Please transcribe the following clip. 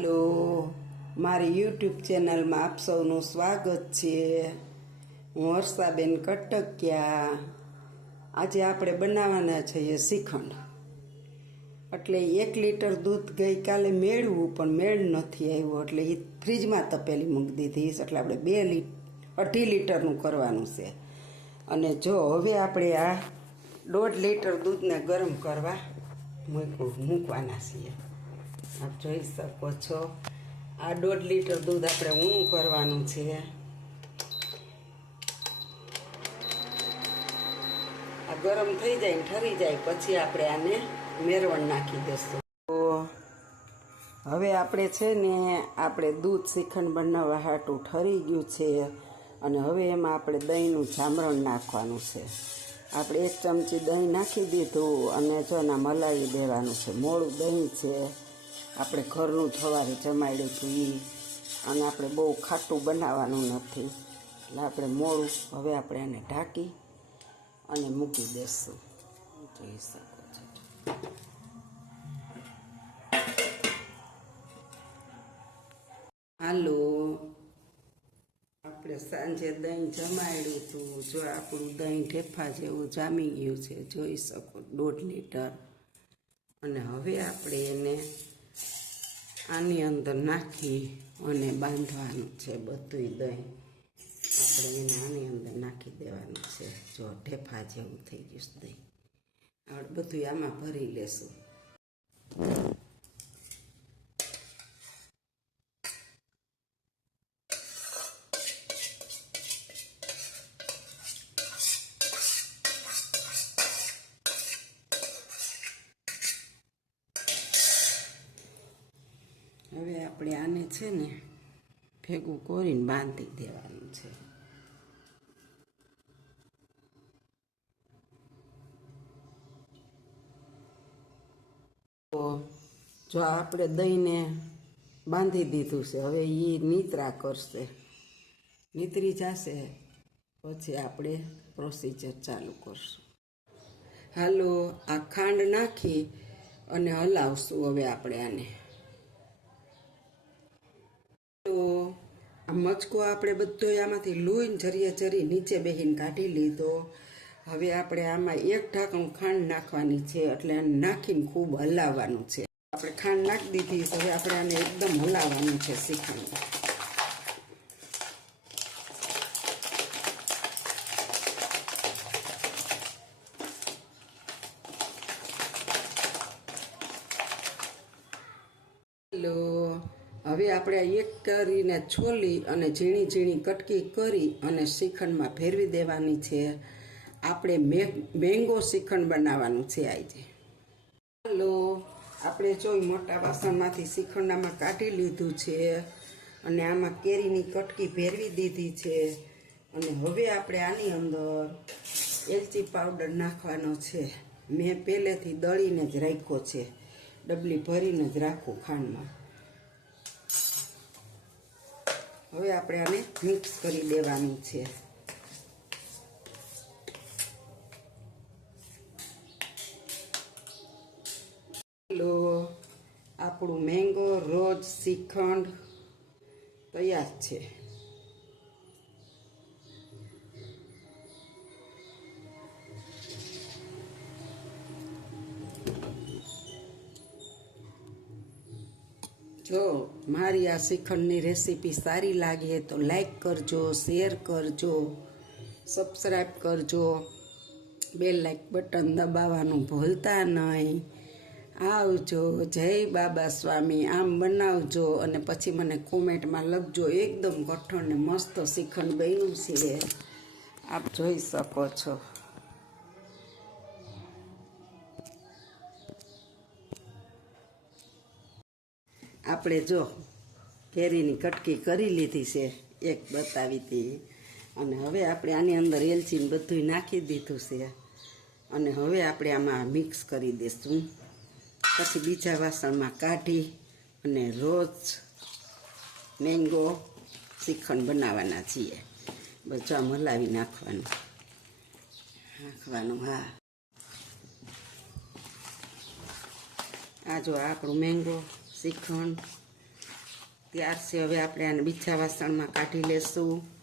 Hello, મારી YouTube ચેનલમાં આપ સૌનું સ્વાગત છે। હું વર્ષાબેન કટકિયા। આજે આપણે બનાવવાના છીએ શ્રીખંડ। એટલે 1 લીટર દૂધ ગઈકાલે મેળવું પણ મેળ નથી આવ્યો, એટલે એ ફ્રીજમાં તપેલી મૂકી દીધી। એટલે આપણે 2.5 લીટરનું કરવાનું છે। અને જો હવે આપણે આ 1.5 લીટર દૂધને ગરમ કરવા મૂકવાના છીએ। આપ જોઈ શકો છો, આ 1.5 લીટર દૂધ આપણે ઊણું કરવાનું છે। આ ગરમ થઈ જાય ને ઠરી જાય પછી આપણે આને મેરવણ નાખી દઈશું। તો હવે આપણે છે ને આપણે દૂધ શ્રીખંડ બનાવવા હાટું ઠરી ગયું છે, અને હવે એમાં આપણે દહીંનું જામરણ નાખવાનું છે। આપણે 1 ચમચી દહીં નાખી દીધું, અને જો એના મલાઈ દેવાનું છે। મોળું દહીં છે, આપણે ઘરનું સવારે જમાડ્યું હતું એ, અને આપણે બહુ ખાટું બનાવવાનું નથી, એટલે આપણે મોળું હવે આપણે એને ઢાંકી અને મૂકી દઈશું। જોઈ શકો છો। હાલો, આપણે સાંજે દહીં જમાડ્યું હતું। જો આપણું દહીં ઢેફા જેવું જામી ગયું છે, જોઈ શકો 1.5 લીટર। અને હવે આપણે એને આની અંદર નાખી અને બાંધવાનું છે। બધું દહીં આપણે એને આની અંદર નાખી દેવાનું છે। જો ઢેફા જેવું થઈ ગયું દહીં, આપણે બધું આમાં ભરી લેશું। હવે આપણે આને છે ને ભેગું કરીને બાંધી દેવાનું છે। તો જો આપણે દહીંને બાંધી દીધું છે, હવે એ નીતરા કરશે, નીતરી જશે પછી આપણે પ્રોસીજર ચાલુ કરશું। હાલો, આ ખાંડ નાખી અને હલાવશું હવે આપણે આને। તો આ મચકો આપણે બધો આમાંથી લૂઈને જરી નીચે બેહીને કાઢી લીધો। હવે આપણે આમાં 1 ઢાંકણું ખાંડ નાખવાની છે, એટલે આને નાખીને ખૂબ હલાવવાનું છે। આપણે ખાંડ નાખી દીધી, હવે આપણે આને એકદમ હલાવવાનું છે શ્રીખંડ। હેલો, હવે આપણે એક કરીને છોલી અને ઝીણી કટકી કરી અને શ્રીખંડમાં ફેરવી દેવાની છે। આપણે મેંગો શ્રીખંડ બનાવવાનું છે આજે। હાલો, આપણે જોઈ મોટા વાસણમાંથી શ્રીખંડ આમાં કાઢી લીધું છે, અને આમાં કેરીની કટકી ફેરવી દીધી છે। અને હવે આપણે આની અંદર એલચી પાવડર નાખવાનો છે। મેં પહેલેથી દળીને જ રાખ્યો છે, ડબલી ભરીને જ રાખું ખાંડમાં। હવે આપણે આને મિક્સ કરી દેવાનું છે। લો, આપણું મેંગો રોઝ શ્રીખંડ તૈયાર છે। જો મારી આ શ્રીખંડની રેસીપી સારી લાગે તો લાઈક કરજો, શેર કરજો, સબસ્ક્રાઈબ કરજો, બેલ લાઈક બટન દબાવવાનું ભૂલતા નહીં। આવજો, જય બાબા સ્વામી। આમ બનાવજો અને પછી મને કોમેન્ટમાં લખજો, એકદમ કઠણ ને મસ્ત શ્રીખંડ બન્યું છે, આપ જોઈ શકો છો। આપણે જો કેરીની કટકી કરી લીધી છે, એક બતાવી હતી, અને હવે આપણે આની અંદર એલચીને બધું નાખી દીધું છે, અને હવે આપણે આમાં મિક્સ કરી દઈશું। પછી બીજા વાસણમાં કાઢી અને રોજ મેંગો શ્રીખંડ બનાવવાના છીએ। બધા હલાવી નાખવાનું। હા, આ જો આપણું મેંગો શ્રીખંડ ત્યાર છે. હવે આપણે આને બીજા વાસણમાં કાઢી લેશું.